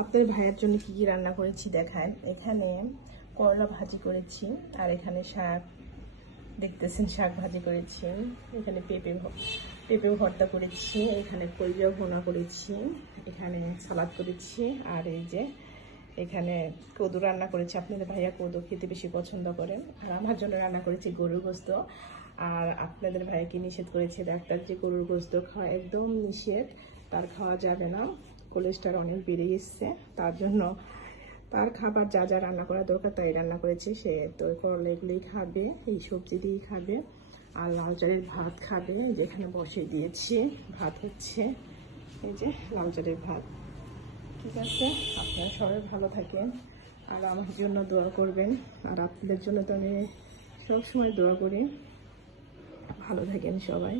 আপনাদের ভাইয়ের জন্য কি কি রান্না করেছি দেখায়। এখানে করলা ভাজি করেছি, আর এখানে শাক দেখতেছেন, শাক ভাজি করেছি। এখানে পেঁপে ভর্তা করেছি, এখানে কলমিয়া ভুনা করেছি, এখানে সালাদ করেছি, আর এই যে এখানে কদু রান্না করেছি। আপনাদের ভাইয়া কদু খেতে বেশি পছন্দ করেন। আর আমার জন্য রান্না করেছি গরুর গোস্ত। আর আপনাদের ভাইকে নিষেধ করেছে ডাক্তার যে গরুর গোস্ত খাওয়া একদম নিষেধ, তার খাওয়া যাবে না, কোলেস্ট্রল অনেক বেড়ে এসছে। তার জন্য তার খাবার যা যা রান্না করা দরকার তাই রান্না করেছে। সে তো করলা এগুলোই খাবে, এই সবজি দিয়েই খাবে, আর লাল চালের ভাত খাবে। যেখানে বসে দিয়েছি ভাত হচ্ছে, এই যে লাল চালের ভাত। ঠিক আছে, আপনারা সবাই ভালো থাকেন আর আমার জন্য দোয়া করবেন। আর আপনাদের জন্য তো আমি সবসময় দোয়া করি। ভালো থাকেন সবাই।